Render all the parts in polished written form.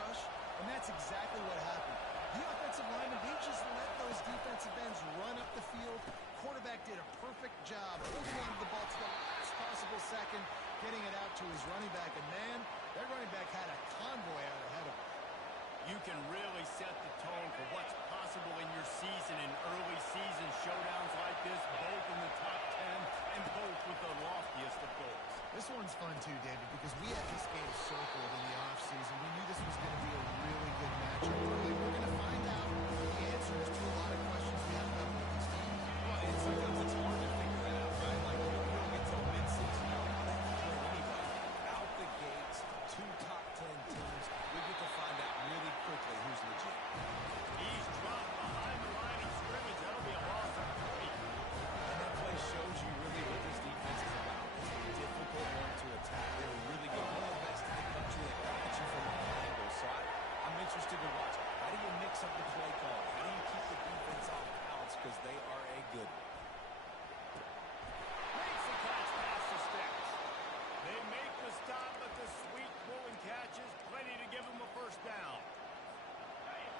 rush, and that's exactly what happened. The offensive lineman, they just let those defensive ends run up the field. Quarterback did a perfect job holding on to the ball to the last possible second, getting it out to his running back. And, man, that running back had a convoy out ahead of him. You can really set the tone for what's possible in your season in early season showdowns like this, both in the top 10 and both with the loftiest of goals. This one's fun too, David, because we had this game circled in the offseason. We knew this was going to be a really good matchup. Early, we're going to find out the answers to a lot of questions we have about both these teams. Well, and sometimes it's hard to figure that out, right? Like, you don't get till mid-season, you don't play anybody. Out the gates, two top 10 teams, we get to find out really quickly who's legit. He's dropped behind the line of scrimmage. That'll be a loss of 3. And that play shows you really what this defense is about. It's a difficult one to attack. They're really good. One of the best in the country. They come at you from all angles. So I'm interested to watch. How do you mix up the play call? How do you keep the defense off balance? Because they are a good one. Makes the catch past the sticks. They make the stop, but the sweet pulling catch is plenty to give them a first down.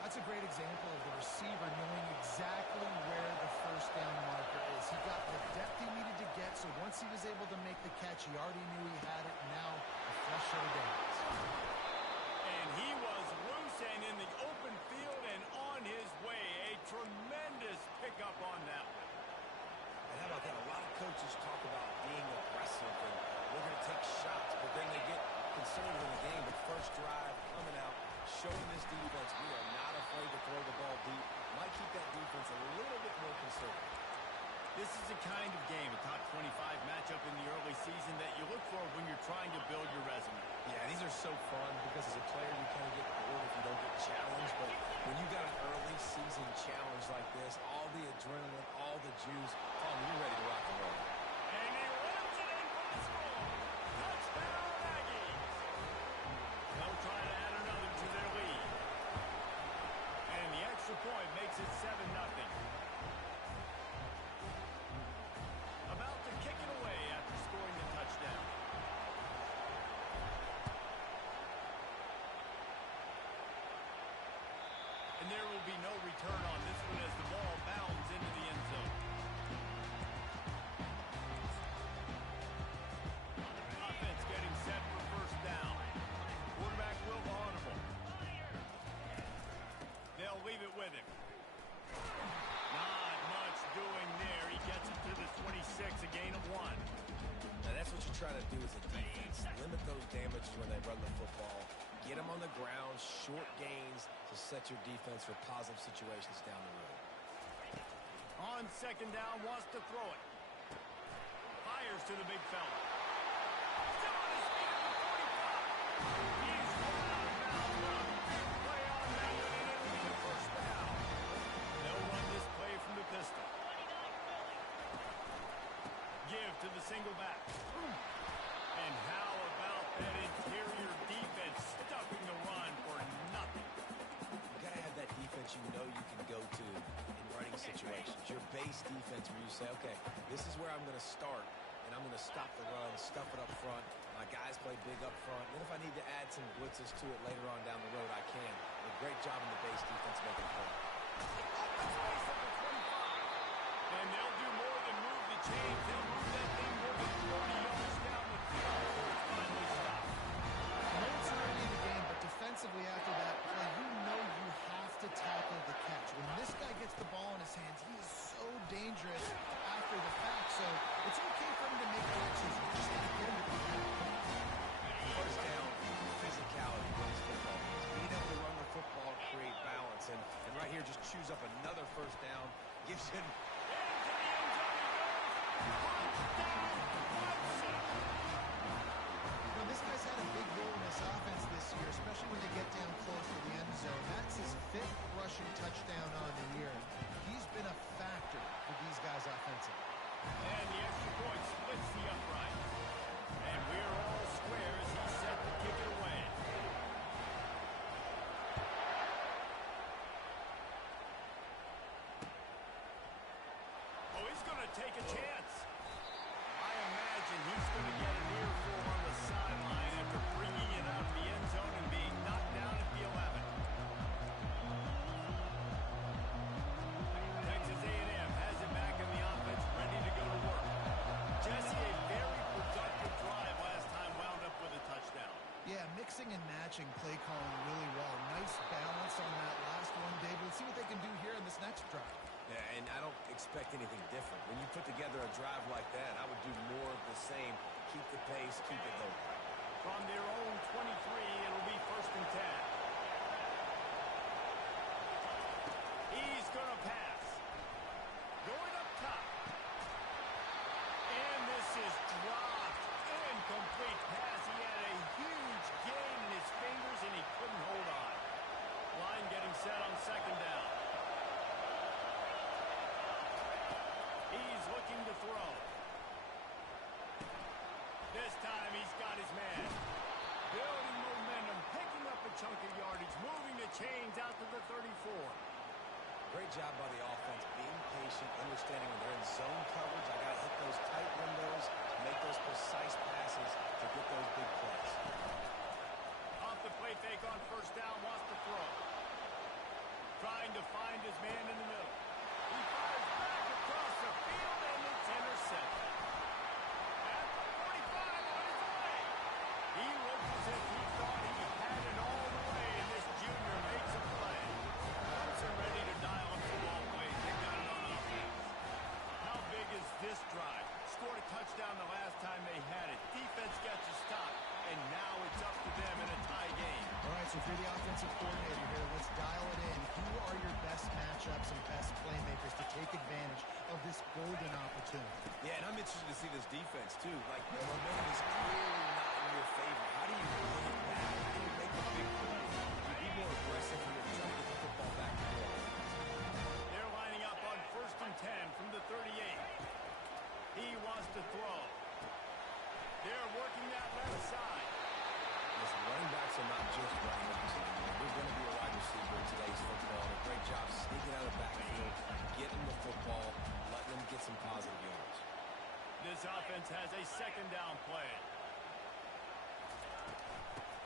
That's a great example of the receiver knowing exactly where the first down marker is. He got the depth he needed to get, so once he was able to make the catch, he already knew he had it, and now a fresh set of downs. And he was loose and in the open field and on his way. A tremendous pickup on that one. And how about that? A lot of coaches talk about being aggressive and we're going to take shots, but then they get conservative in the game. But first drive, coming out, showing this defense we are not afraid to throw the ball deep. Might keep that defense a little bit more conservative. This is the kind of game, a top 25 matchup in the early season that you look for when you're trying to build your resume. Yeah, these are so fun because as a player you kind of get bored if you don't get challenged. But when you got an early season challenge like this, all the adrenaline, all the juice, you're ready to rock and roll. And he runs it in for the score. Touchdown, Aggies. They'll try to add another to their lead. And the extra point makes it 7-0. About to kick it away after scoring the touchdown. And there will be no return on this one as the ball bounds into the end zone. Offense getting set for first down. Quarterback will audible. They'll leave it with him. Not much doing there. He gets it to the 26, a gain of 1. Now that's what you're trying to do as a defense. Limit those damages when they run the football. Get them on the ground, short gains to set your defense for positive situations down the road. On second down, wants to throw it. Fires to the big fella. Still on his feet at the 45. He's run out of bounds. Play on that one, and it'll be the first down. They'll run this play from the pistol. Give to the single back. And how about that interior defense stuffing the run for nothing? You got to have that defense you know you can go to in running situations. Your base defense where you say, okay, this is where I'm going to start, and I'm going to stop the run, stuff it up front. My guys play big up front. Then if I need to add some blitzes to it later on down the road, I can. A great job in the base defense making a play. And they'll do more than move the chains. They'll move that thing more than 40 yards down the field before it's finally stopped. I know it's early in the game, but defensively after that play, you know you have to tackle the catch. When this guy gets the ball in his hands, he is so dangerous after the fact. So it's okay for him to make catches. You just got to get him to the ground. First down, physicality wins football games. Being able to run the football, create balance. And right here, just choose up another first down. Gives him... This guy's had a big role in this offense this year, especially when they get down close to the end zone. That's his 5th rushing touchdown on the year. He's been a factor for these guys offensively. And the extra point splits the upright. And we're all square as he's set to kick it away. Oh, he's going to take a chance. I imagine he's going to get an earful on the sideline after bringing it out of the end zone and being knocked down at the matching play calling really well. Nice balance on that last one, David. Let's see what they can do here in this next drive. Yeah, and I don't expect anything different. When you put together a drive like that, I would do more of the same. Keep the pace, keep it going. From their own 23, it'll be 1st and 10. He's going to pass. Going up top. And this is dropped. Incomplete pass. He had a huge gain in his fingers, and he couldn't hold on. Line getting set on 2nd down. He's looking to throw. This time he's got his man. Building momentum, picking up a chunk of yardage, moving the chains out to the 34. Great job by the offense, being patient, understanding when they're in zone coverage. I got to hit those tight windows, make those precise passes to get those big plays. Off the play fake on 1st down, wants to throw. Trying to find his man in the middle. He fires back across the field, and it's intercepted. At the 45 on his way. He looked as if he thought he had it all the way, and this junior makes a play. Clemson ready to dial up the ball plays. They got it on offense. How big is this drive? Scored a touchdown the last time they had it. Defense gets a stop, and now it's up to them in a tie game. All right, so if you're the offensive coordinator here, let's dial it in. Who are your best matchups and best playmakers to take advantage of this golden opportunity? Yeah, and I'm interested to see this defense, too. Like, the momentum is clearly not in your favor. How do you win it back? How do you make a big play? You be more aggressive when you're trying to get the football back to your offense. They're lining up on 1st and 10 from the 38. He wants to throw. They're working that left side. Listen, running backs are not just running backs anymore. They're going to be a wide receiver in today's football. A great job sneaking out of the backfield, getting the football, letting them get some positive yards. This offense has a 2nd down play.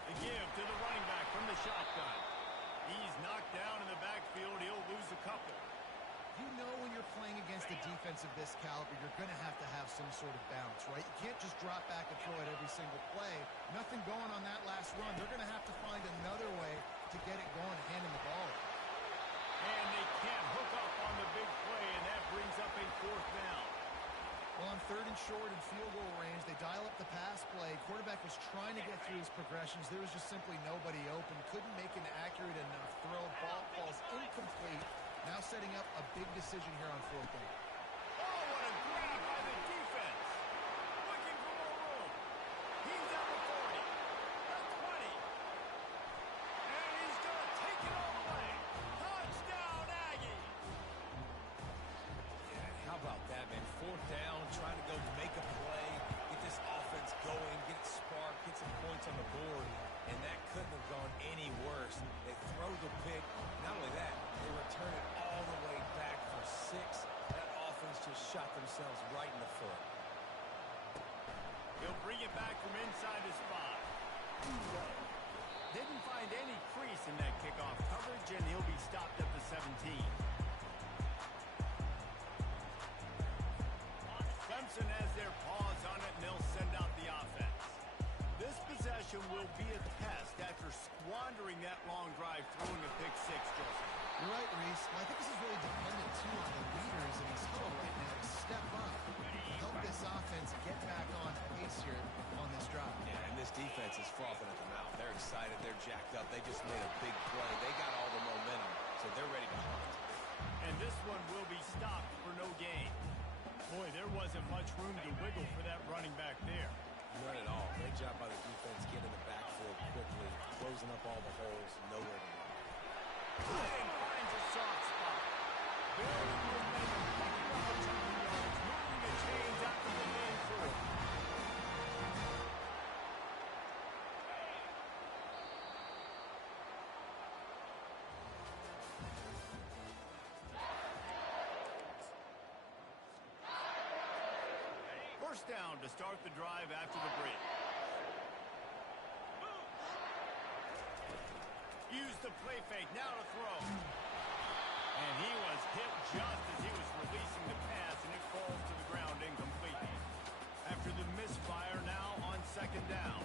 The give to the running back from the shotgun. He's knocked down in the backfield. He'll lose a couple. You know when you're playing against a defense of this caliber, you're going to have some sort of balance, right? You can't just drop back and throw it every single play. Nothing going on that last run. They're going to have to find another way to get it going, handing the ball. And they can't hook up on the big play, and that brings up a 4th down. Well, on 3rd and short and field goal range, they dial up the pass play. Quarterback was trying to get through his progressions. There was just simply nobody open. Couldn't make an accurate enough throw. Ball falls incomplete. Now setting up a big decision here on 4th down. Oh, what a grab by the defense. Looking for more room. He's at the 40. The 20. And he's going to take it all the way. Touchdown, Aggies. Yeah, how about that, man? 4th down, trying to go make a play, get this offense going, get it sparked, get some points on the board, and that couldn't have gone any worse. They throw the pick. Not only that, they return it all the way back for 6. That offense just shot themselves right in the foot. He'll bring it back from inside his 5. Didn't find any crease in that kickoff coverage, and he'll be stopped at the 17. Clemson has their paws on it, and they'll send out the offense. This possession will be a test after squandering that long drive, throwing a pick 6, Joseph. You're right, Reese. Well, I think this is really dependent, too, on the leaders in this huddle right now to step up and help this offense get back on pace here on this drive. Yeah, and this defense is frothing at the mouth. They're excited. They're jacked up. They just made a big play. They got all the momentum, so they're ready to hunt. And this one will be stopped for no gain. Boy, there wasn't much room to wiggle for that running back there. None at all. Great job by the defense getting in the backfield quickly, closing up all the holes, nowhere to run. And finds a soft spot. Building momentum, picking up a chunk of yards, moving the chains out to the main 4. First down to start the drive after the break. Use the play fake, now to throw. And he was hit just as he was releasing the pass, and it falls to the ground incomplete. After the misfire, now on 2nd down.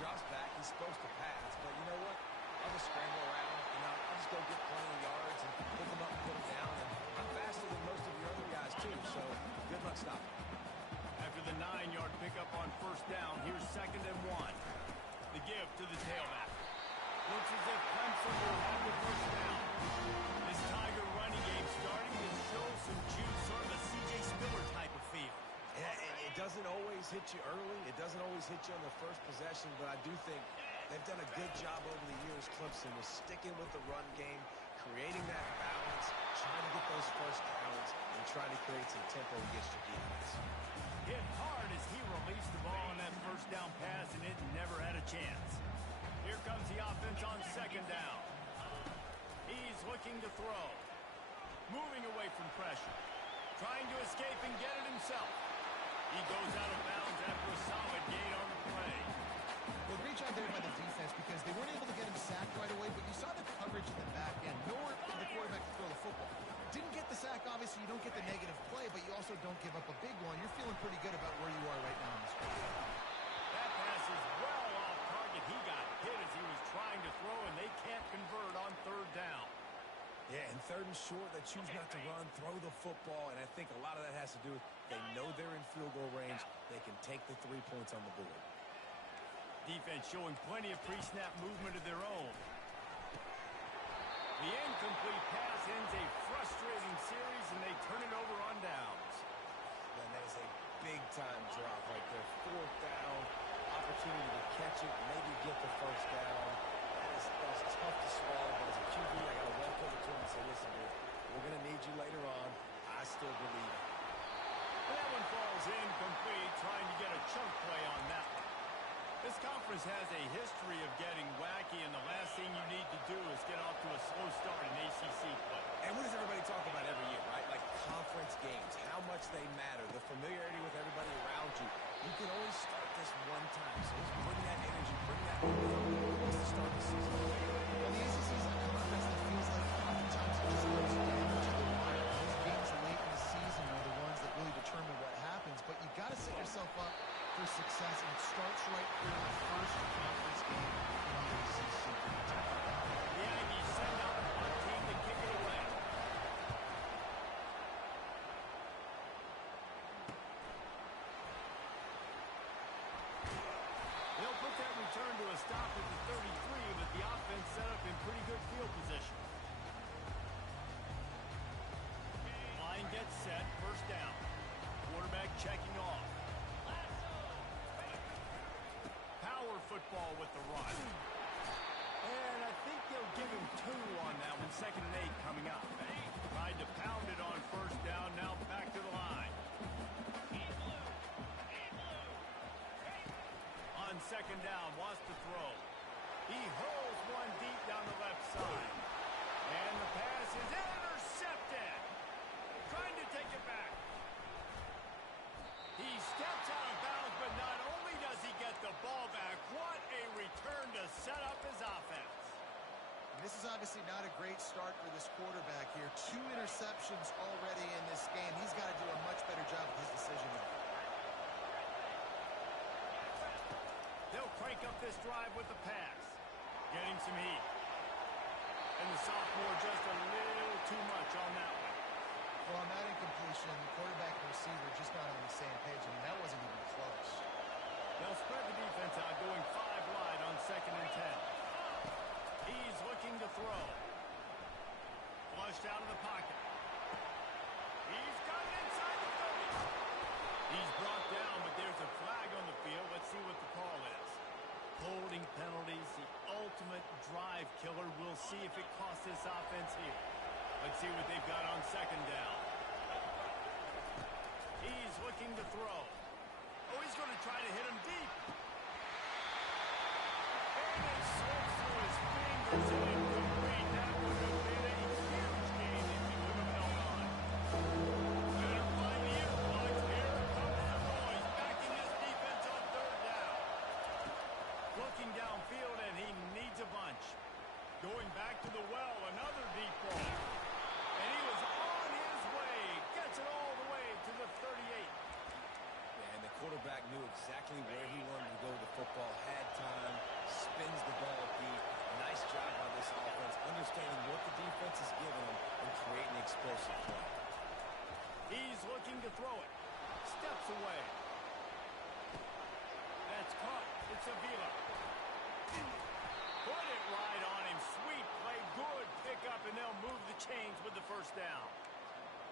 drops back. He's supposed to pass, but you know what? I'll just scramble around, and I'll just go get plenty of yards and pick them up and put them down. And I'm faster than most of your other guys, too, so good luck stopping. After the 9-yard pickup on first down, here's 2nd and 1. The give to the tailback. Looks as if Clemson will have the first down. This Tiger running game starting to show some juice, sort of a C.J. Spiller type of feel. Yeah, it doesn't always hit you early. It doesn't always hit you on the first possession, but I do think they've done a good job over the years, Clemson, with sticking with the run game, creating that balance, trying to get those first downs, and trying to create some tempo against your defense. Hit hard as he released the ball on that first down pass, and it never had a chance. Here comes the offense on 2nd down. He's looking to throw. Moving away from pressure. Trying to escape and get it himself. He goes out of bounds after a solid gain on the play. Well, great job there by the defense because they weren't able to get him sacked right away, but you saw the coverage in the back end. Nowhere for the quarterback to throw the football. Didn't get the sack, obviously. You don't get the negative play, but you also don't give up a big one. You're feeling pretty good about where you are right now in this game. That pass is well off target. He got hit as he was trying to throw, and they can't convert on 3rd down. Yeah, and 3rd and short, they choose not to run, throw the football, and I think a lot of that has to do with they know they're in field goal range. They can take the 3 points on the board. Defense showing plenty of pre-snap movement of their own. The incomplete pass ends a frustrating series, and they turn it over on downs. And that is a big-time drop right there. 4th down, opportunity to catch it, maybe get the first down. That's tough to swallow, but as a QB, I got to walk over to him and say, listen, we're going to need you later on. I still believe it. That one falls incomplete, trying to get a chunk play on that one. This conference has a history of getting wacky, and the last thing you need to do is get off to a slow start in ACC play. And what does everybody talk about every year, right? Like conference games, how much they matter, the familiarity with everybody around you. You can only start this one time, so bring that energy, bring that momentum to start the season. Well, the ACC is a conference that feels like oftentimes it just goes down to the wire. Those games late in the season are the ones that really determine what happens, but you've got to set yourself up for success, and it starts right here in the first conference game in the ACC. The Aggies send out the punt team to kick it away. They'll put that return to a stop at the 33, but the offense set up in pretty good field position. Line gets set, first down. Quarterback checking off. Power football with the run. And I think they'll give him 2 on that one. 2nd and 8 coming up. Tried to pound it on first down, now back to the line. On 2nd down, wants to throw. He holds one deep down the left side. And the pass is intercepted. Trying to take it back. He steps out of bounds, but not only does he get the ball back, what a return to set up his offense. And this is obviously not a great start for this quarterback here. 2 interceptions already in this game. He's got to do a much better job of his decision-making. They'll crank up this drive with the pass. Getting some heat. And the sophomore just a little too much on that one. Well, on that incompletion, the quarterback and receiver just not on the same page. I mean, that wasn't even close. They'll spread the defense out, going 5 wide on 2nd and 10. He's looking to throw. Flushed out of the pocket. He's got it inside the 30. He's brought down, but there's a flag on the field. Let's see what the call is. Holding penalties, the ultimate drive killer. We'll see if it costs this offense here. Let's see what they've got on 2nd down. He's looking to throw. Oh, he's going to try to hit him deep. And it slips through his fingers and incomplete. That would have been a huge gain if he would have held on. Better find the earplugs. Here comes the boys backing his defense on 3rd down. Looking downfield, and he needs a bunch. Going back to the well, another deep ball. And he was on his way. Gets it all the way to the 38. Yeah, and the quarterback knew exactly where he wanted to go with the football, had time, spins the ball deep. Nice job by this offense, understanding what the defense is giving them and creating explosive play. He's looking to throw it. Steps away. That's caught. It's Avila. Put it right on him. Sweet play. Good pickup, and they'll move the chains with the first down.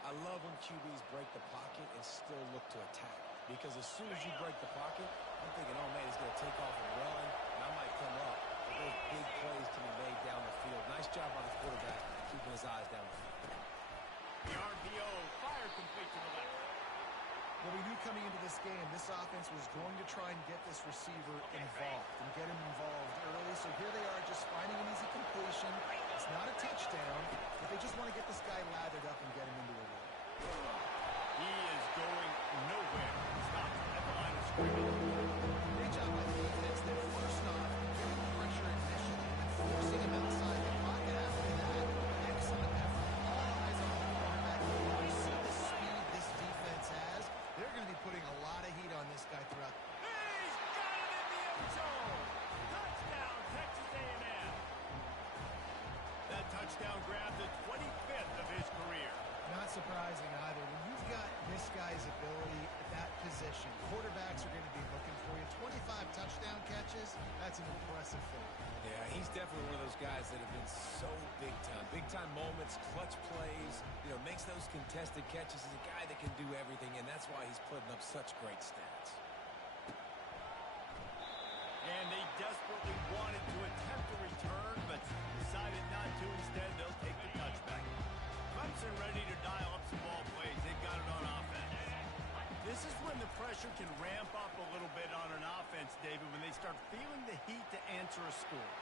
I love when QBs break the pocket and still look to attack. Because as soon as you break the pocket, I'm thinking, oh, man, he's going to take off and run, and I might come up. But those big plays can be made down the field. Nice job by the quarterback, keeping his eyes down the field. The RPO fired complete to the left. Well, we knew coming into this game, this offense was going to try and get this receiver involved and get him involved early. So here they are just finding an easy completion. It's not a touchdown, but they just want to get this guy lathered up and get him into a rhythm. He is going nowhere. Stopped at the line of scrimmage. Great job by the defense there. First off, getting the pressure initially and forcing him outside the pocket after that. Excellent effort. All eyes on the quarterback. You see the speed this defense has. They're going to be putting a lot of heat on this guy throughout. He's got it in the end zone. Touchdown, Texas A&M. That touchdown grabbed the 25th of his career. Not surprising either. When you've got this guy's ability at that position, quarterbacks are going to be looking for you. 25 touchdown catches, that's an impressive thing. Yeah, he's definitely one of those guys that have been so big time. Big time moments, clutch plays, makes those contested catches. He's a guy that can do everything, and that's why he's putting up such great stats. And they desperately wanted to attempt a return, but decided not to. Instead, they'll take the touchback. Clemson ready to dial up some ball plays. They've got it on offense. This is when the pressure can ramp up a little bit on an offense, David, when they start feeling the heat to answer a score.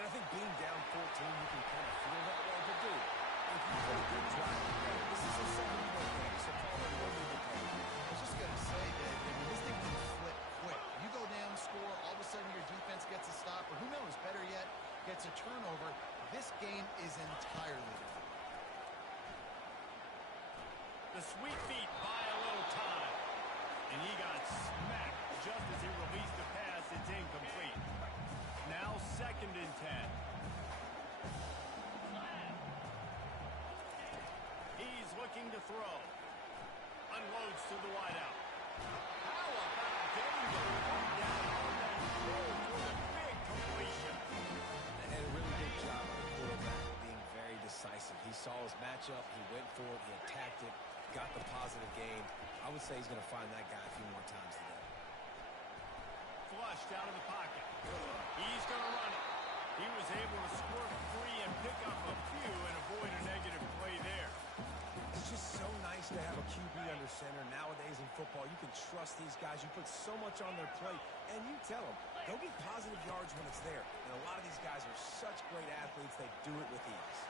And I think being down 14, you can kind of feel that way. But, dude, if you put a good drive together, this is a 7-point game, so call it what you can. I was just going to say, Dave, I mean, this thing can flip quick. You go down, score, all of a sudden your defense gets a stop, or who knows, better yet, gets a turnover. This game is entirely different. The sweet feet buy a little time. And he got smacked just as he released the pass. It's incomplete. Now 2nd and 10. He's looking to throw. Unloads to the wideout. How about getting the foot down on that throw for the big completion? And a really good job of the quarterback being very decisive. He saw his matchup. He went for it. He attacked it. Got the positive gain. I would say he's going to find that guy a few more times today. Flushed out of the pocket. He's going to run it. He was able to squirt free and pick up a few and avoid a negative play there. It's just so nice to have a QB under center. Nowadays in football, you can trust these guys. You put so much on their plate, and you tell them, they'll get positive yards when it's there. And a lot of these guys are such great athletes, they do it with ease.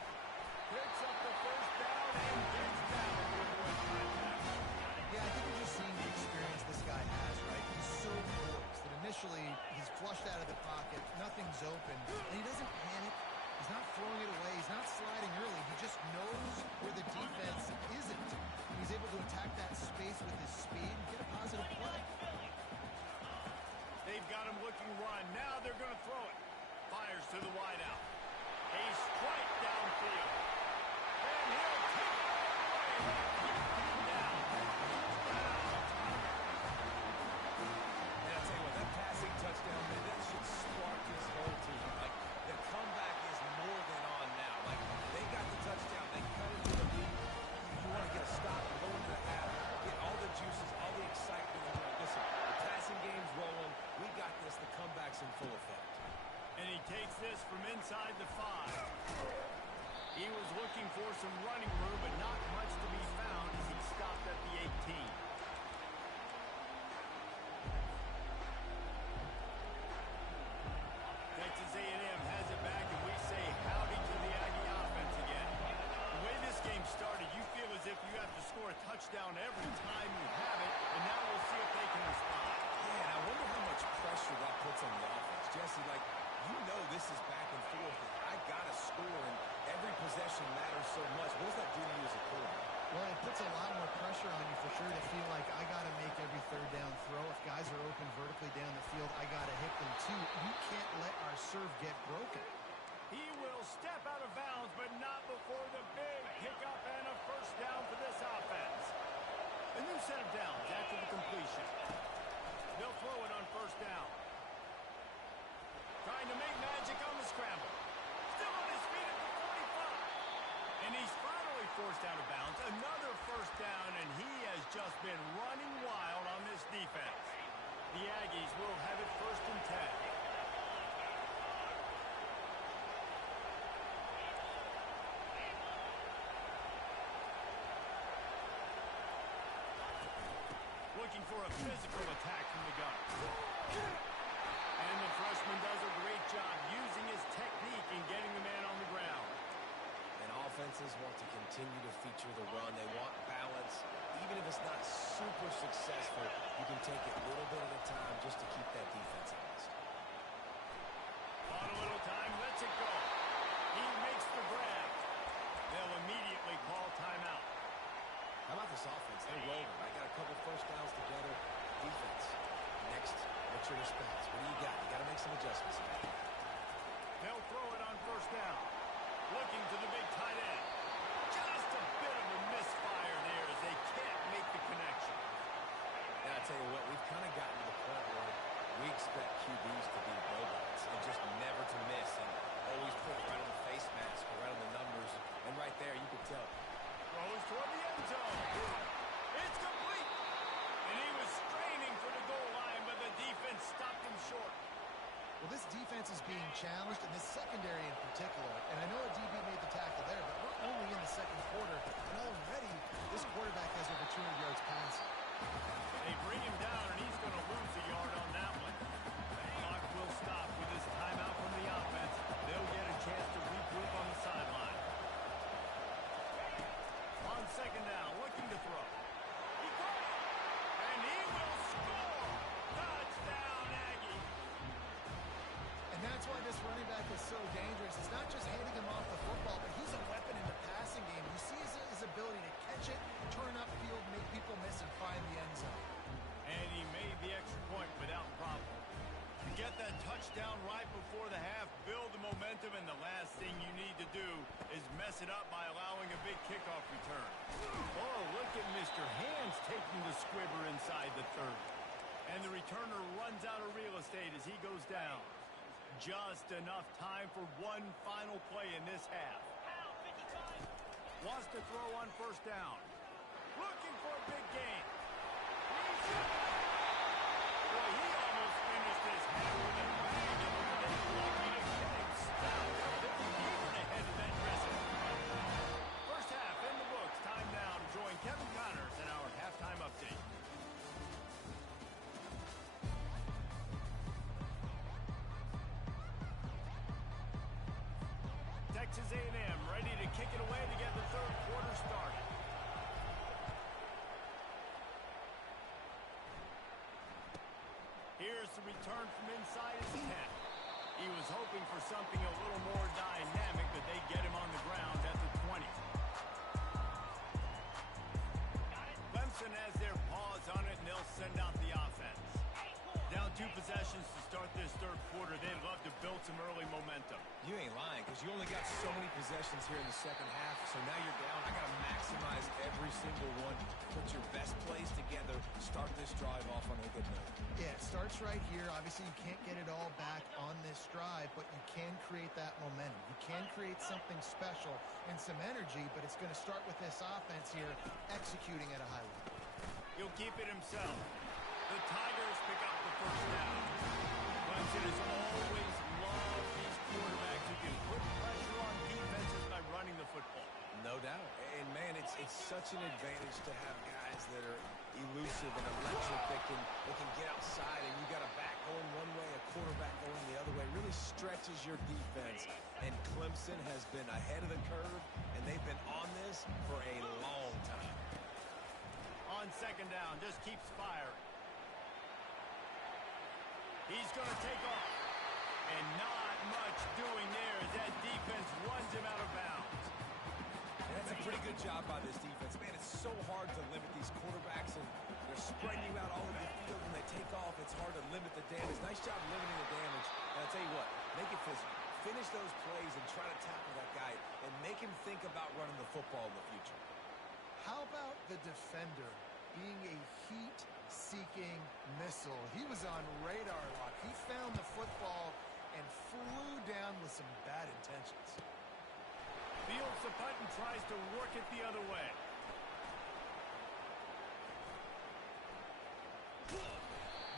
Picks up the first down and gets down with one contact. Yeah, I think we're just seeing the experience this guy has, right? He's so poised that initially he's flushed out of the pocket, nothing's open, and he doesn't panic. He's not throwing it away. He's not sliding early. He just knows where the defense isn't. He's able to attack that space with his speed and get a positive play. They've got him looking run. Now they're going to throw it. Fires to the wideout. A strike downfield. And he'll take it all the way. Down. And I'll tell you what, that passing touchdown, man, that should spark this whole team. Like, the comeback is more than on now. Like, they got the touchdown. They cut into the lead. You want to get a stop, go into the half, get all the juices, all the excitement. And like, listen, the passing game's rolling. We got this. The comeback's in full effect. And he takes this from inside the 5. He was looking for some running room, but not much to be found as he stopped at the 18. Texas A&M has it back, and we say howdy to the Aggie offense again. The way this game started, you feel as if you have to score a touchdown every time you have it, and now we'll see if they can respond. Yeah, and I wonder how much pressure that puts on the offense. Jesse, like, you know this is back and forth. I got to score, and every possession matters so much. What does that do to you as a quarterback? Well, it puts a lot more pressure on you for sure to feel like I got to make every third down throw. If guys are open vertically down the field, I got to hit them too. You can't let our serve get broken. He will step out of bounds, but not before the big pickup and a first down for this offense. A new set of downs after the completion. They'll throw it on first down. Trying to make magic on the scramble. Still on his feet at the 45. And he's finally forced out of bounds. Another first down, and he has just been running wild on this defense. The Aggies will have it 1st and 10. Looking for a physical attack from the gun. And the freshman does a great job using his technique in getting the man on the ground. And offenses want to continue to feature the run. They want balance. Even if it's not super successful, you can take it little bit at a time just to keep that defense honest. On a little time, lets it go. He makes the grab. They'll immediately call timeout. How about this offense? They're rolling. I got a couple first downs together. Defense. Next, what's your response? What do you got? You got to make some adjustments here. They'll throw it on first down. Looking to the big tight end. Just a bit of a misfire there as they can't make the connection. And I tell you what, we've kind of gotten to the point where we expect QBs to be robots and just never to miss and always put it right on the face mask or right on the numbers. And right there, you could tell. Throws toward the end zone. It's complete. And he was straining for the goal line, but the defense stopped him short. Well, this defense is being challenged, and this secondary in particular. And I know a DB made the tackle there, but we're only in the second quarter, and already this quarterback has over 200 yards passing. They bring him down, and he's going to lose a yard on that one. Clock will stop with this timeout from the offense. They'll get a chance to regroup on the sideline. On second down, looking to throw. He caught it, and he will score. Touchdown, Aggie. And that's why this running back is so dangerous. It's not just handing him off the football, but he's a weapon in the passing game. You see his ability to catch it, turn upfield, make people miss, and find the end zone. And he made the extra point without problem. Get that touchdown right before the half, build the momentum, and the last thing you need to do is mess it up by allowing a big kickoff return. Oh, look at Mr. Hands taking the squibber inside the 30. And the returner runs out of real estate as he goes down. Just enough time for one final play in this half. Wants to throw on first down. Looking for a big gain. Well, he almost finished his half with a bang, and they were lucky to get him stopped. They're even ahead of that recipe. First half in the books. Time now to join Kevin Connors in our halftime update. Texas A&M ready to kick it away to get the third quarter started. Here's the return from inside his 10. He was hoping for something a little more dynamic, but they get him on the ground at the 20. Clemson has their paws on it, and they'll send out the offense. Down 2 possessions to start this third quarter. They'd love to build some early momentum. You ain't lying, because you only got so many possessions here in the second half, so now you're down. I got to maximize every single one. Put your best plays together. Start this drive off on a good note. Yeah, it starts right here. Obviously, you can't get it all back on this drive, but you can create that momentum. You can create something special and some energy, but it's going to start with this offense here executing at a high level. He'll keep it himself. The Tigers pick up the first down. Clemson has always loved these quarterbacks who can put pressure on defenses by running the football. No doubt. And, man, it's such an advantage to have guys that are elusive and electric that can get outside, and you got a back going one way, a quarterback going the other way. Really stretches your defense. And Clemson has been ahead of the curve, and they've been on this for a long time. On second down, just keeps firing. He's going to take off. And not much doing there as that defense runs him out of bounds. And that's a pretty good job by this defense. Man, it's so hard to limit these quarterbacks, and they're spreading you out all over the field. When they take off, it's hard to limit the damage. Nice job limiting the damage. And I'll tell you what, make it physical. Finish those plays and try to tackle that guy and make him think about running the football in the future. How about the defender being a heat-seeking missile? He was on radar lock. He found the football and flew down with some bad intentions. Fields the punt and tries to work it the other way.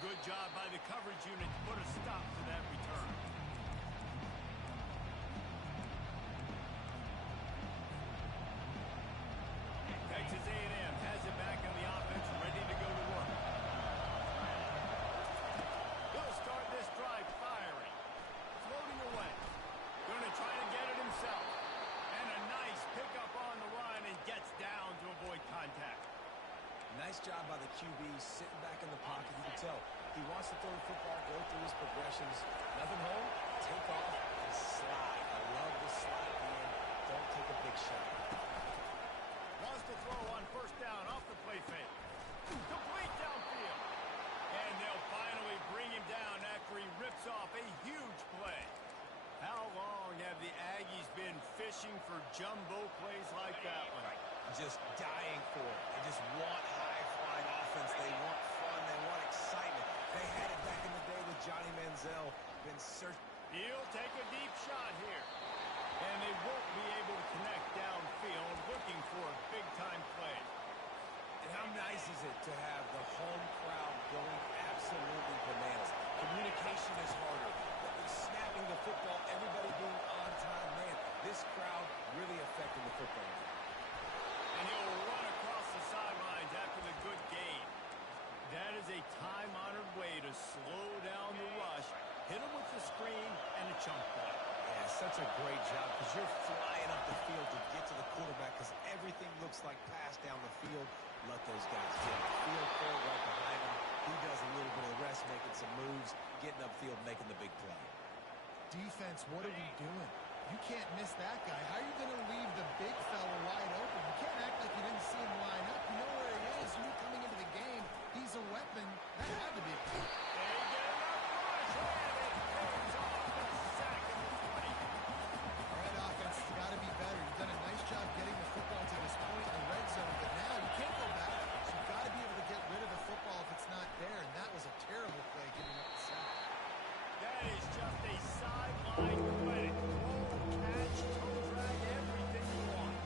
Good job by the coverage unit to put a stop to that return. Texas A&M has it back on the offense, ready to go to work. He'll start this drive firing. Floating away. Going to try to get it himself. And a nice pickup on the run and gets down to avoid contact. Nice job by the QB sitting back in the pocket. You can tell he wants to throw the football, go through his progressions. Nothing home, take off, and slide. I love the slide at the end. Don't take a big shot. Wants to throw on first down off the play fake. Complete downfield. And they'll finally bring him down after he rips off a huge play. How long have the Aggies been fishing for jumbo plays like that one? Just dying for it. They just want high-flying offense. They want fun. They want excitement. They had it back in the day with Johnny Manziel. Been searching. He'll take a deep shot here. And they won't be able to connect downfield, looking for a big-time play. And how nice is it to have the home crowd going absolutely bananas? Communication is harder. Snapping the football, everybody being on time. Man, this crowd really affecting the football game. And he'll run across the sidelines after the good gain. That is a time-honored way to slow down the rush, hit him with the screen, and a chunk play. Yeah, such a great job because you're flying up the field to get to the quarterback because everything looks like pass down the field. Let those guys get it. Field full right behind him. He does a little bit of the rest, making some moves, getting upfield, making the big play. Defense, what are we doing? You can't miss that guy. How are you going to leave the big fella wide open? You can't act like you didn't see him line up. You know where he is. You knew coming into the game, he's a weapon. That had to be a key. They get enough rush, and it pays off the sack at the 20. All right, offense, it's got to be better. You've done a nice job getting the football to this point in the red zone, but now you can't go back. So you've got to be able to get rid of the football if it's not there, and that was a terrible play giving up the sack. That is just a sideline play. Throw, catch, toe drag, everything you want.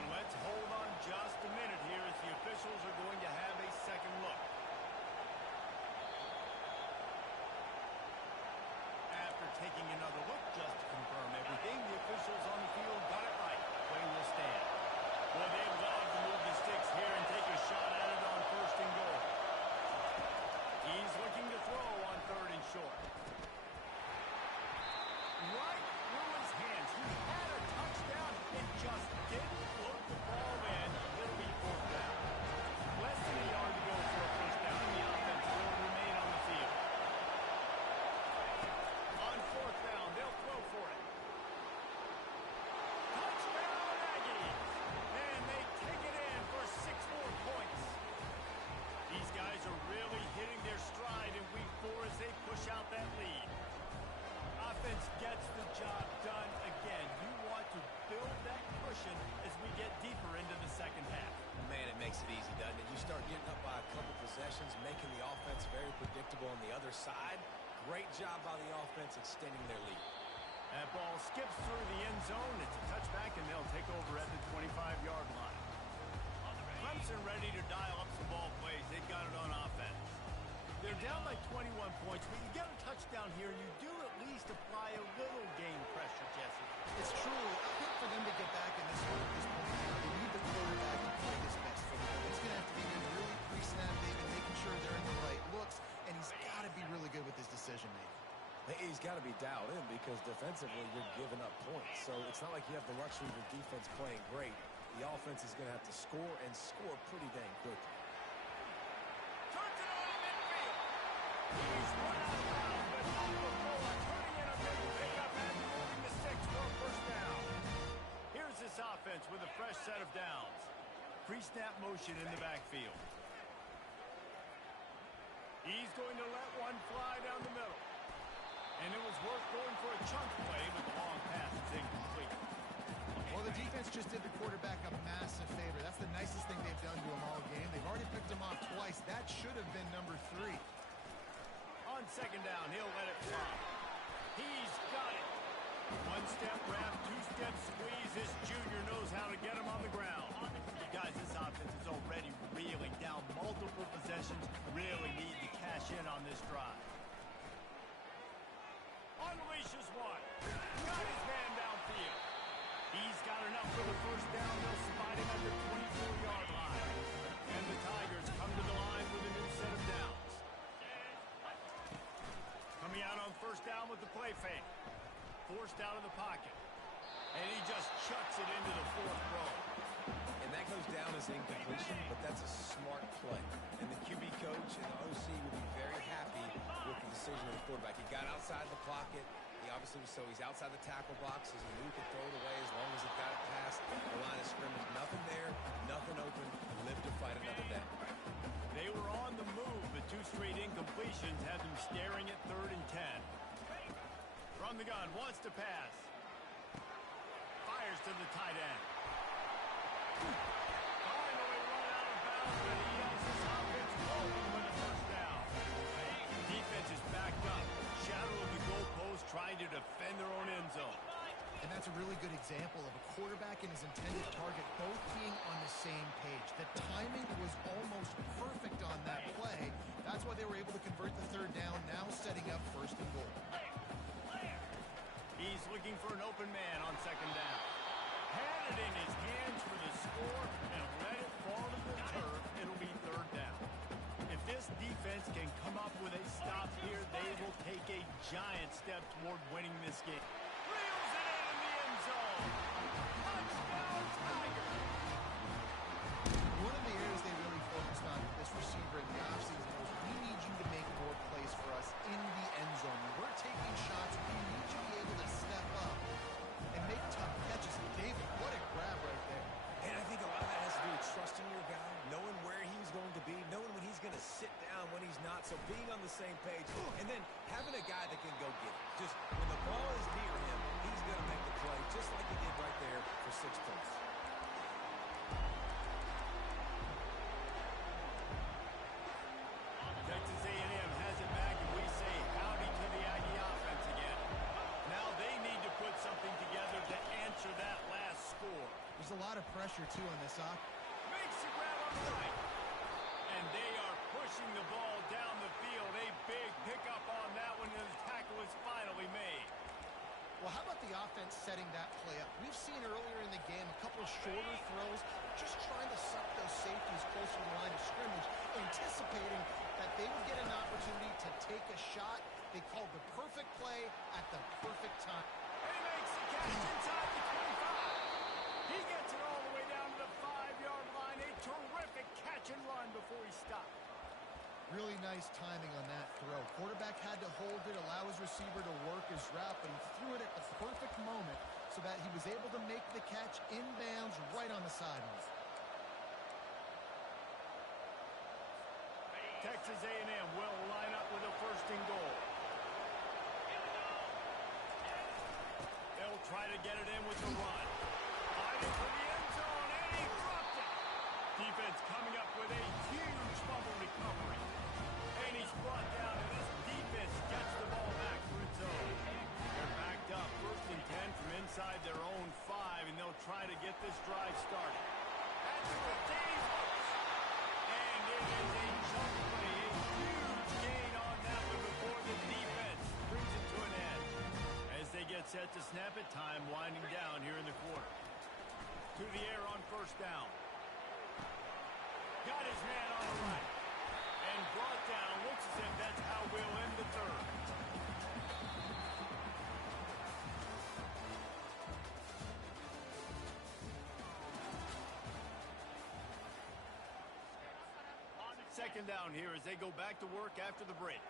And let's hold on just a minute here as the officials are going to have a second look. After taking another look just to confirm everything, the officials on the field got it right. Play will stand. Well, they love to move the sticks here and take a shot at it on first and goal. He's looking to throw on third and short. Right through his hands. He had a touchdown and just didn't look the ball in. It'll be fourth down. Less than a yard to go for a first down. The offense will remain on the field. On fourth down, they'll throw for it. Touchdown, Aggies! And they take it in for 6 more points. These guys are really hitting their stride in week 4 as they push out that lead. Offense gets the job done again. You want to build that cushion as we get deeper into the second half. Man, it makes it easy, doesn't it? You start getting up by a couple possessions, making the offense very predictable on the other side. Great job by the offense extending their lead. That ball skips through the end zone. It's a touchback, and they'll take over at the 25-yard line. Clemson ready to dial up some ball plays. They've got it on offense. They're down by 21 points. When you get a touchdown here, you do at least apply a little game pressure, Jesse. It's true. I think for them to get back in this one at this point now, they need the quarterback to play his best football. It's going to have to be really pre-snapping and making sure they're in the right looks, and he's got to be really good with his decision-making. He's got to be dialed in because defensively you're giving up points. So it's not like you have the luxury of your defense playing great. The offense is going to have to score and score pretty dang quickly. Turns it on in midfield. He's run out of bounds, but off the floor, turning in a big pickup and moving the sticks for a first down. Here's this offense with a fresh set of downs. Pre-snap motion in the backfield. He's going to let one fly down the middle. And it was worth going for a chunk play, but the long pass is incomplete. Well, the defense just did the quarterback a massive favor. That's the nicest thing they've done to him all game. They've already picked him off twice. That should have been number 3. On second down, he'll let it fly. He's got it. One-step wrap, two-step squeeze. This junior knows how to get him on the ground. You guys, this offense is already reeling down multiple possessions. Really need to cash in on this drive. Unleashes one. Got his man downfield. He's got enough for the first down. They'll spot him at the 24-yard line. And the Tigers come to the line with a new set of downs. Coming out on first down with the play fake. Forced out of the pocket. And he just chucks it into the 4th row. And that goes down as incompletion, but that's a smart play. And the QB coach and the OC will be very happy with the decision of the quarterback. He got outside the pocket. He obviously was he's outside the tackle boxes. He knew he could throw it away as long as he got it past the line of scrimmage. Nothing there, nothing open. Live to fight another day. They were on the move, but 2 straight incompletions had them staring at 3rd and 10. From the gun, wants to pass. Fires to the tight end. Finally run out of bounds, but he has his offense rolling with a first down. Defense is backed up, shadowing the goalpost, trying to defend their own end zone. And that's a really good example of a quarterback and his intended target both being on the same page. The timing was almost perfect on that play. That's why they were able to convert the 3rd down, now setting up 1st and goal. He's looking for an open man on second down. Had it in his hands for the score and let it fall to the turf. It'll be 3rd down. If this defense can come up with a stop here, they will take a giant step toward winning this game. Reels it in the end zone. Touchdown, Tigers. One of the areas they really focused on with this receiver in the offseason was we need you to make more plays for us in the end zone. When we're taking shots, we need you to be able to step up and make tough catches. David, what a grab right there. And I think a lot of that has to do with trusting your guy, knowing where he's going to be, knowing when he's going to sit down, when he's not. So being on the same page, and then having a guy that can go get it. Just when the ball is near him, he's going to make the play, just like he did right there for 6 points. Texas A&M has it back, and we say howdy to the Aggie offense again. Now they need to put something together to answer that last score. There's a lot of pressure, too, on this offense. Makes the grab on the right. And they are pushing the ball down the field. A big pickup on that one, and the tackle is finally made. Well, how about the offense setting that play up? We've seen earlier in the game a couple of shorter throws, just trying to suck those safeties closer to the line of scrimmage, anticipating that they would get an opportunity to take a shot. They called the perfect play at the perfect time. And he makes the catch inside the 25. He gets it all the way down to the 5-yard line. A terrific catch and run before he stopped. Really nice timing on that throw. Quarterback had to hold it, allow his receiver to work his route, but he threw it at the perfect moment so that he was able to make the catch inbounds right on the sideline. Texas A&M will line up with a 1st and goal. They'll try to get it in with the run. Fighting for the end zone, and he dropped it. Defense coming up with a huge fumble recovery. And he's brought down, and this defense gets the ball back for its own. They're backed up, 1st and 10 from inside their own 5, and they'll try to get this drive started. That's the Days looks. And it is a jump play, a huge gain on that one before the defense brings it to an end. As they get set to snap it, time winding down here in the quarter. To the air on 1st down. Got his man on the right. And brought down. Looks as if that's how we'll end the 3rd. Second down here as they go back to work after the break.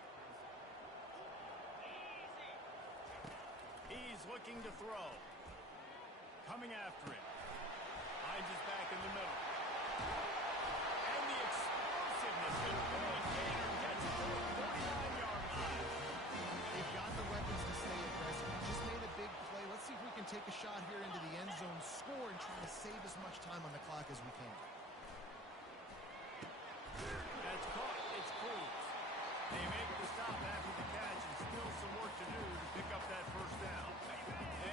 He's looking to throw. Coming after him. Finds his back in the middle. And the explosiveness and point gainer gets it to the 49-yard line. They've got the weapons to stay aggressive. Just made a big play. Let's see if we can take a shot here into the end zone, score, and try to save as much time on the clock as we can. That's caught. It's Cruz. They make the stop after the catch and still some work to do to pick up that first down.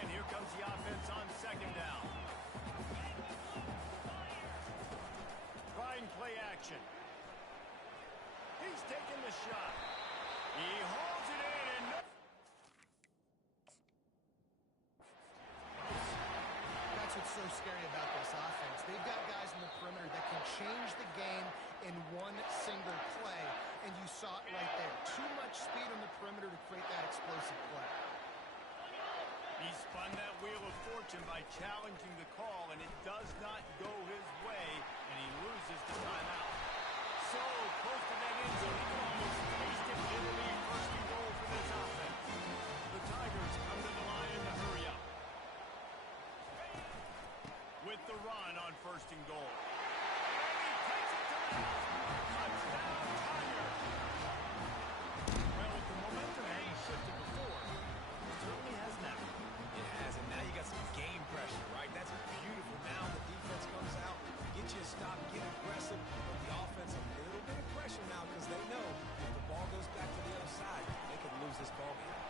And here comes the offense on second down. Trying play action. He's taking the shot. He holds it in and no. That's what's so scary about this offense. They've got guys in the perimeter that can change the game in one single play, and you saw it right there. Too much speed on the perimeter to create that explosive play. He spun that wheel of fortune by challenging the call, and it does not go his way, and he loses the timeout. So close to that end zone, he can almost taste it. It'll be first and goal for this offense. The Tigers come to the line to hurry up. With the run on first and goal. And he takes it to the house. Touchdown, Tigers. Well, with the momentum hadn't shifted before, it certainly has now. It has, and now you got some game pressure, right? That's beautiful. Now the defense comes out, get you a stop, get aggressive, but the offense a little bit of pressure now because they know if the ball goes back to the other side, they could lose this ball game.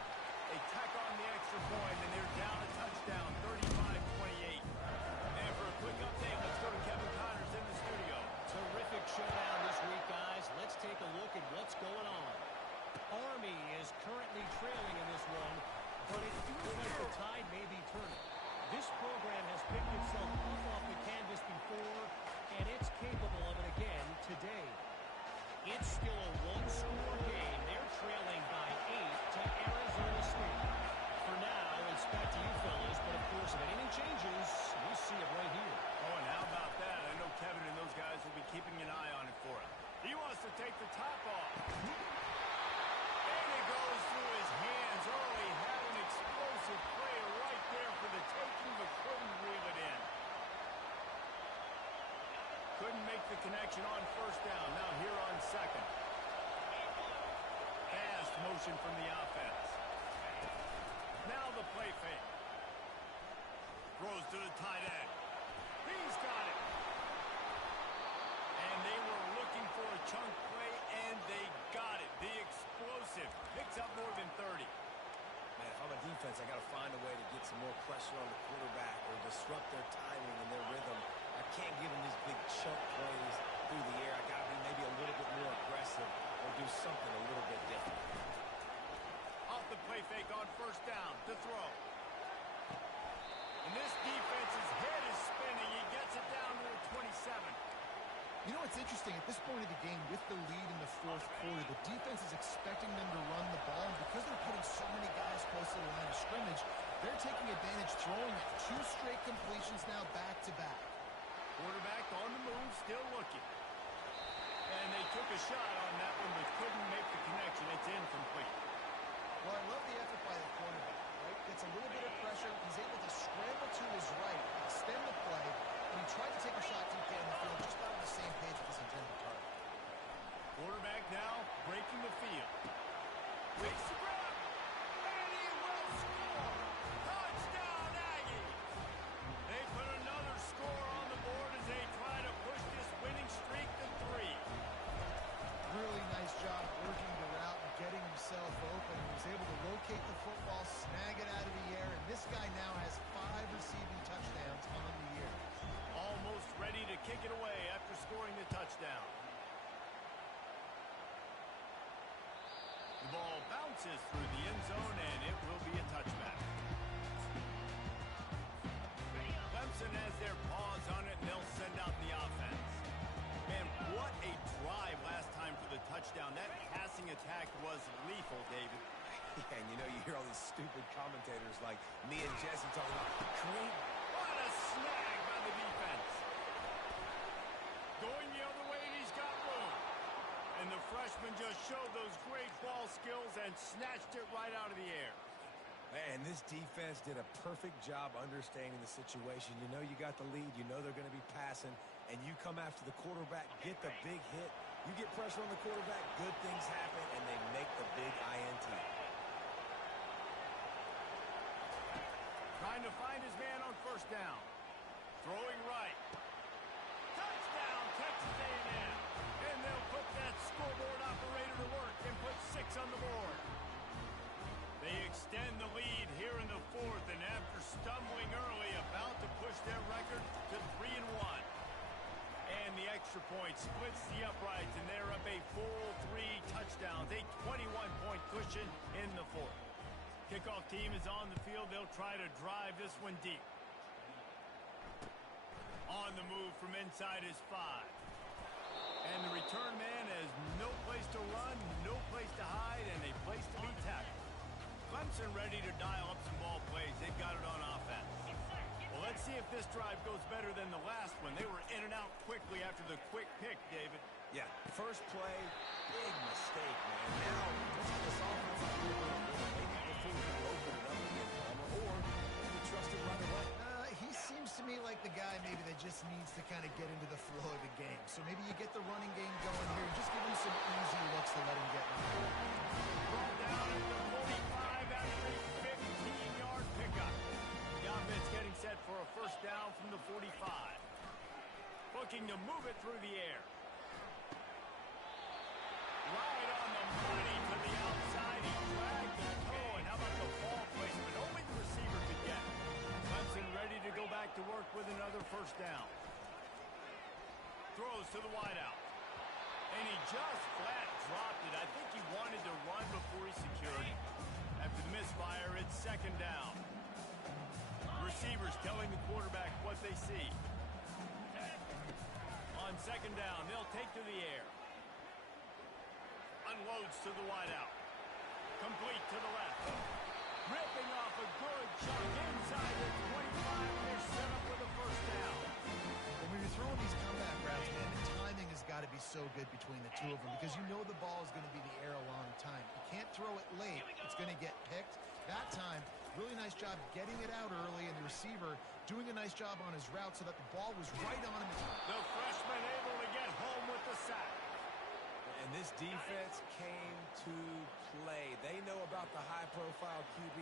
They tack on the extra point, and they're down a touchdown, 35-28. And for a quick update, let's go to Kevin Connors in the studio. Terrific showdown this week, guys. Let's take a look at what's going on. Army is currently trailing in this one, but it feels like the tide may be turning. This program has picked itself up off the canvas before, and it's capable of it again today. It's still a one-score game. They're trailing by 8 to Arizona State. For now, it's back to you fellas, but of course, if anything changes, we'll see it right here. Oh, and how about that? I know Kevin and those guys will be keeping an eye on it for him. He wants to take the top off. And it goes through his hands early. Had an explosive play right there for the taking, but couldn't reel it in. Couldn't make the connection on first down. Now here on second. Fast motion from the offense. Now the play fake. Throws to the tight end. He's got it. And they were looking for a chunk play, and they got it. The explosive. Picks up more than 30. Man, if I'm a defense, I got to find a way to get some more pressure on the quarterback or disrupt their timing and their rhythm. I can't give them these big chunk plays through the air. I got to be maybe a little bit more aggressive or do something a little bit different. Off the play fake on first down to throw. And this defense's head is spinning. He gets it down to the 27. You know what's interesting? At this point of the game, with the lead in the fourth quarter, the defense is expecting them to run the ball. And because they're putting so many guys close to the line of scrimmage, they're taking advantage, throwing it. 2 straight completions now back-to-back. Quarterback on the move, still looking. And they took a shot on that one, but couldn't make the connection. It's incomplete. Well, I love the effort by the quarterback, right? Gets a little bit of pressure. He's able to scramble to his right, extend the play, and he tried to take a shot deep down the field, just not on the same page with his intended target. Quarterback now breaking the field. Makes the grab, and he will score. Touchdown, Aggies. They put another score on the board as they try to push this winning streak to 3. Really nice job working the route and getting himself open. He was able to locate the football, snag it out of the air, and this guy now has 5 receiving touchdowns on the year. Almost ready to kick it away after scoring the touchdown. The ball bounces through the end zone, and it will be a touchback. Clemson has their paws on it, and they'll send out the offense. Man, what a drive last time for the touchdown. That passing attack was lethal, David. Yeah, and you know, you hear all these stupid commentators like me and Jesse talking about create. What a snag by the defense. Going the other way, and he's got room. And the freshman just showed those great ball skills and snatched it right out of the air. And this defense did a perfect job understanding the situation. You know you got the lead. You know they're going to be passing. And you come after the quarterback, get the big hit. You get pressure on the quarterback, good things happen, and they make the big INT. Trying to find his man on first down. Throwing right. Touchdown, Texas A&M. And they'll put that scoreboard operator to work and put 6 on the board. They extend the lead here in the fourth, and after stumbling early, about to push their record to 3-1. And the extra point splits the uprights, and they're up a full 3 touchdowns, a 21-point cushion in the fourth. Kickoff team is on the field. They'll try to drive this one deep. On the move from inside is 5. And the return man has no place to run, no place to hide, and a place to be tackled. Clemson ready to dial up some ball plays. They've got it on offense. Well, let's see if this drive goes better than the last one. They were in and out quickly after the quick pick, David. Yeah, first play, big mistake, man. Now, let's get this offense out here a little bit. Maybe before we open it up again, Palmer, or you trust him right away. He seems to me like the guy maybe that just needs to kind of get into the flow of the game. So maybe you get the running game going here. Just give him some easy looks to let him get one. Ball down at the 45 after a 15-yard pickup. The offense getting set for a first down from the 45. Looking to move it through the air. Right on the money to the outside. He dragged the toe. And how about the ball placement? Only the receiver could get it. Clemson ready to go back to work with another first down. Throws to the wideout. And he just flat dropped it. I think he wanted to run before he secured it. After the misfire, it's second down. Receivers telling the quarterback what they see. On second down, they'll take to the air. Unloads to the wideout. Complete to the left. Ripping off a good chunk inside the 25. They're set up with a first down. When you're throwing these comeback routes, man, the timing has got to be so good between the two of them because you know the ball is going to be in the air a long time. You can't throw it late. It's going to get picked. That time, really nice job getting it out early, and the receiver doing a nice job on his route so that the ball was right on him. The freshman able to get home with the sack. And this defense came to play. They know about the high-profile QB.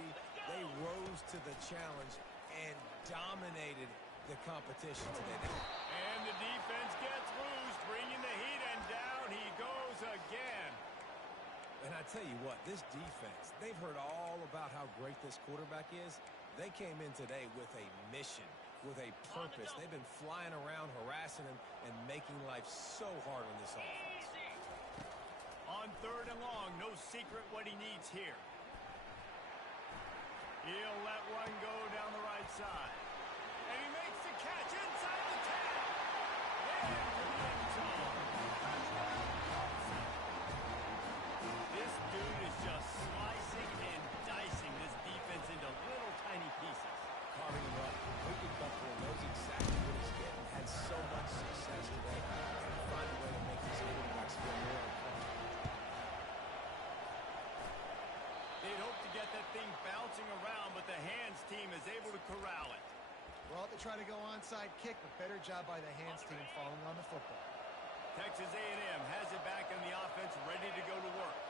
They rose to the challenge and dominated the competition today. And the defense gets loose, bringing the heat, and down he goes again. And I tell you what, this defense, they've heard all about how great this quarterback is. They came in today with a mission, with a purpose. They've been flying around, harassing him, and making life so hard on this offense. On third and long, no secret what he needs here. He'll let one go down the right side. And he makes the catch inside the 10. And to the end zone. This dude is just slicing and dicing this defense into little tiny pieces. Carving him up, completely comfortable, knows exactly what he's getting, had so much success today. Find a way to make these quarterbacks feel more uncomfortable. They'd hope to get that thing bouncing around, but the hands team is able to corral it. Well, they try to go onside kick, but better job by the hands team falling on the football. Texas A&M has it back on the offense, ready to go to work.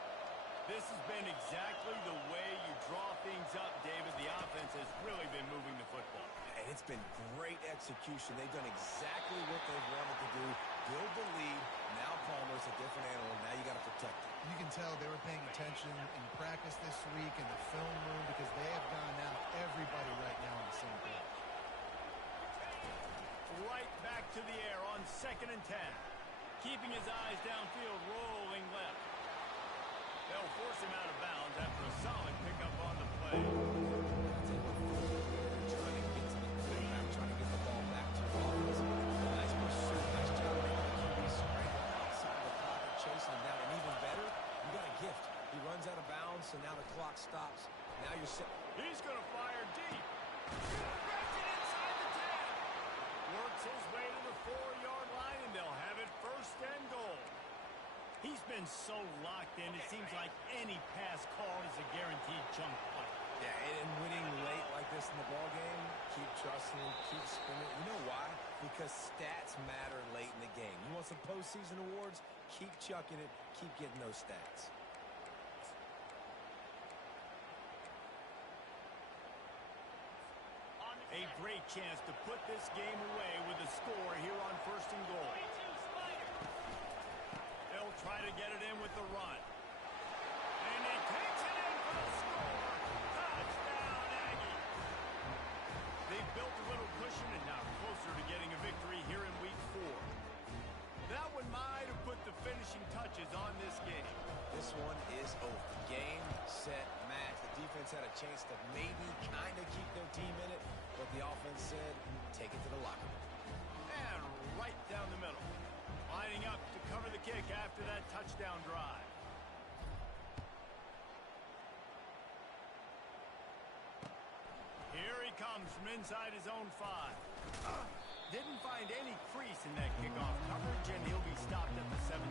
This has been exactly the way you draw things up, David. The offense has really been moving the football. And it's been great execution. They've done exactly what they've wanted to do. Build the lead. Now Palmer's a different animal. Now you got to protect it. You can tell they were paying attention in practice this week in the film room because they have gone out everybody right now on the same page. Right back to the air on 2nd and 10. Keeping his eyes downfield, rolling left. They'll force him out of bounds after a solid pickup on the play. Trying to get to the quarterback, trying to get the ball back to the offense. Nice pursuit, nice job making the QB scramble outside the pocket, chasing him down. And even better, you got a gift. He runs out of bounds, so now the clock stops. Now you're set. He's going to fire deep. Wraps it inside the 10. Works his way to the 4-yard line, and they'll have it first and goal. He's been so locked in, it seems like any pass call is a guaranteed chunk play. Yeah, and winning late like this in the ball game, keep trusting, keep spinning. You know why? Because stats matter late in the game. You want some postseason awards? Keep chucking it. Keep getting those stats. A great chance to put this game away with a score here on 1st and goal. They'll try to get it in with the run. And he takes it in for the score. Touchdown, Aggie. They've built a little cushion and now closer to getting a victory here in week 4. That one might have put the finishing touches on this game. This one is over. Game, set, match. The defense had a chance to maybe kind of keep their team in it, but the offense said, take it to the locker room. And right down the middle. Lining up to cover the kick after that touchdown drive. Here he comes from inside his own 5. Didn't find any crease in that kickoff coverage, and he'll be stopped at the 17.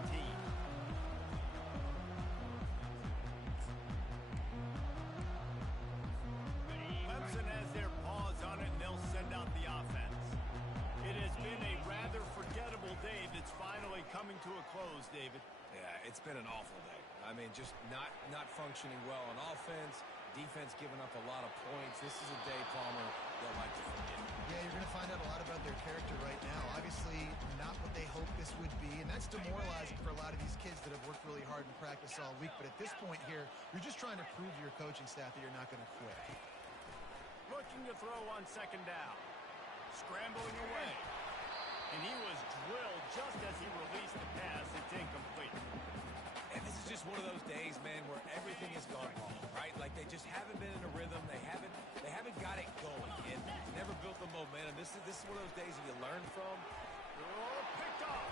Clemson has their paws on it, and they'll send out the offense. It has been a rather forgettable day that's finally coming to a close, David. Yeah, it's been an awful day. I mean, just not functioning well on offense. Defense giving up a lot of points. This is a day, Palmer, they'll like to forget. Yeah, you're going to find out a lot about their character right now. Obviously, not what they hoped this would be, and that's demoralizing for a lot of these kids that have worked really hard in practice all week. But at this point here, you're just trying to prove to your coaching staff that you're not going to quit. Looking to throw on 2nd down. Scrambling away. And he was drilled just as he released the pass. It's incomplete. And this is just one of those days, man, where everything has gone wrong, right? Like they just haven't been in a rhythm. They haven't got it going. And never built the momentum. This is one of those days that you learn from. Oh, picked off.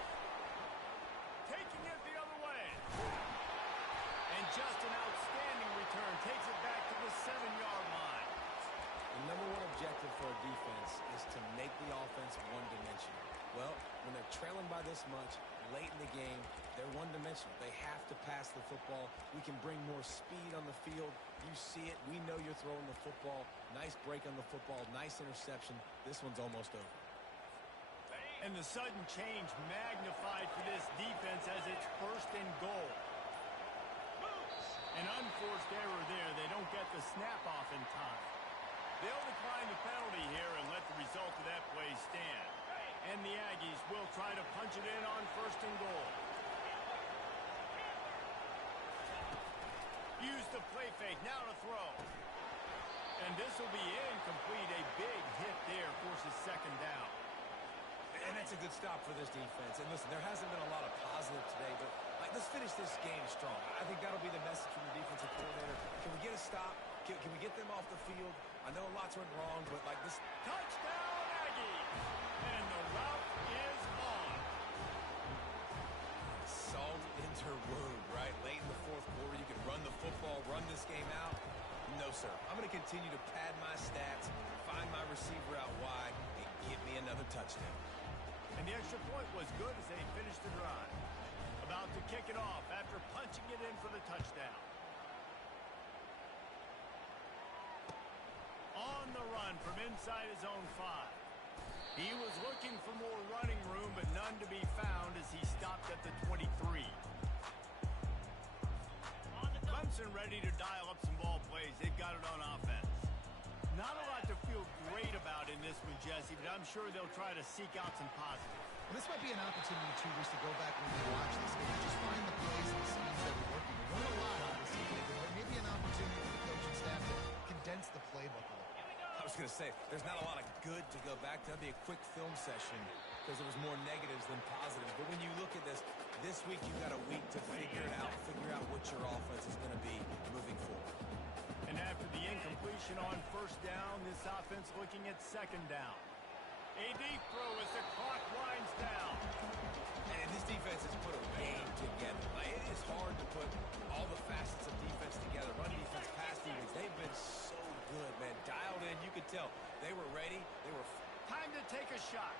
Taking it the other way. And just an outstanding return. Takes it back to the 7-yard line. The number one objective for a defense is to make the offense one-dimensional. Well, when they're trailing by this much, late in the game, they're one-dimensional. They have to pass the football. We can bring more speed on the field. You see it. We know you're throwing the football. Nice break on the football. Nice interception. This one's almost over. And the sudden change magnified for this defense as it's 1st and goal. An unforced error there. They don't get the snap off in time. They'll decline the penalty here and let the result of that play stand. And the Aggies will try to punch it in on 1st and goal. Use the play fake, now to throw. And this will be incomplete. A big hit there forces 2nd down. And that's a good stop for this defense. And listen, there hasn't been a lot of positive today, but let's finish this game strong. I think that'll be the message from the defensive coordinator. Can we get a stop? Can we get them off the field? I know lots went wrong, but like this... Touchdown, Aggies! And the route is on. Salt into her wound, right? Late in the 4th quarter, you can run the football, run this game out. No, sir. I'm going to continue to pad my stats, find my receiver out wide, and give me another touchdown. And the extra point was good as they finished the drive. About to kick it off after punching it in for the touchdown. On the run from inside his own 5. He was looking for more running room, but none to be found as he stopped at the 23. Clemson ready to dial up some ball plays. They've got it on offense. Not a lot to feel great about in this one, Jesse, but I'm sure they'll try to seek out some positives. Well, this might be an opportunity, too, just to go back and watch this game. Just find the plays and the schemes that are working. We learned a lot, obviously, but maybe an opportunity for the coaching staff to condense the playbook a little. I was going to say, there's not a lot of good to go back to. That'd be a quick film session because there was more negatives than positives. But when you look at this week you've got a week to figure out what your offense is going to be moving forward. And after the incompletion on 1st down, this offense looking at 2nd down. A deep throw as the clock winds down. And this defense has put a game together. Like, it is hard to put all the facets of defense together. Run defense, pass defense. They've been so good, man. Dialed in. You could tell they were ready. They were... Time to take a shot.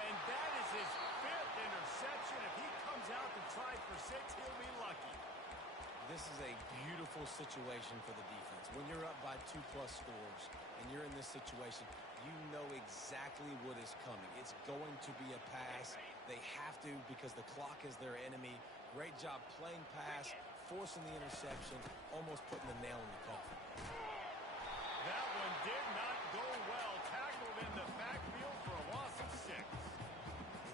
And that is his 5th interception. If he comes out to try for 6, he'll be lucky. This is a beautiful situation for the defense. When you're up by 2+ scores and you're in this situation, you know exactly what is coming. It's going to be a pass. They have to because the clock is their enemy. Great job playing pass, forcing the interception, almost putting the nail in the coffin. That one did not go well. Tackled in the backfield for a loss of 6.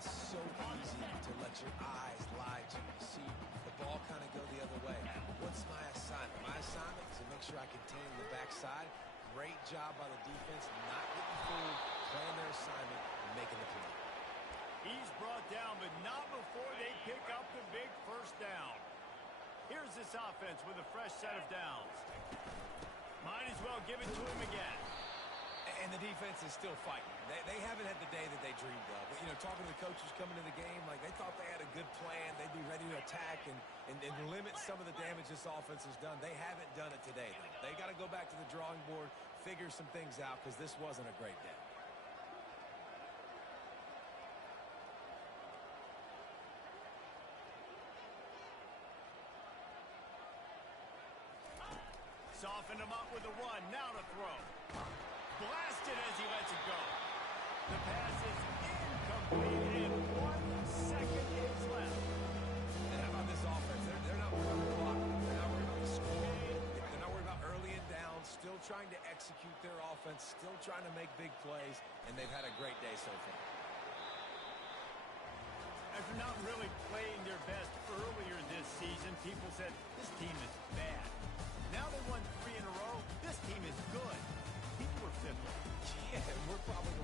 It's so easy to let your eyes lie to you. See the ball kind of go the other way. What's my assignment? My assignment is to make sure I contain the backside. Great job by the defense, not getting fooled, playing their assignment, and making the play. He's brought down, but not before they pick up the big first down. Here's this offense with a fresh set of downs. Might as well give it to him again. And the defense is still fighting. They haven't had the day that they dreamed of. But, you know, talking to the coaches coming to the game, like they thought they had a good plan. They'd be ready to attack and limit some of the damage this offense has done. They haven't done it today, though. They got to go back to the drawing board, figure some things out, because this wasn't a great day. Soften him up with a run. Now to throw. Blasted as he lets it go. The pass is incomplete, and 1 second is left. And how about this offense? They're not worried about the clock. They're not worried about the score. They're not worried about early and down. Still trying to execute their offense. Still trying to make big plays. And they've had a great day so far. After not really playing their best earlier this season, people said, this team is bad. Now they won 3 in a row. This team is good. People are fickle. Yeah, we're probably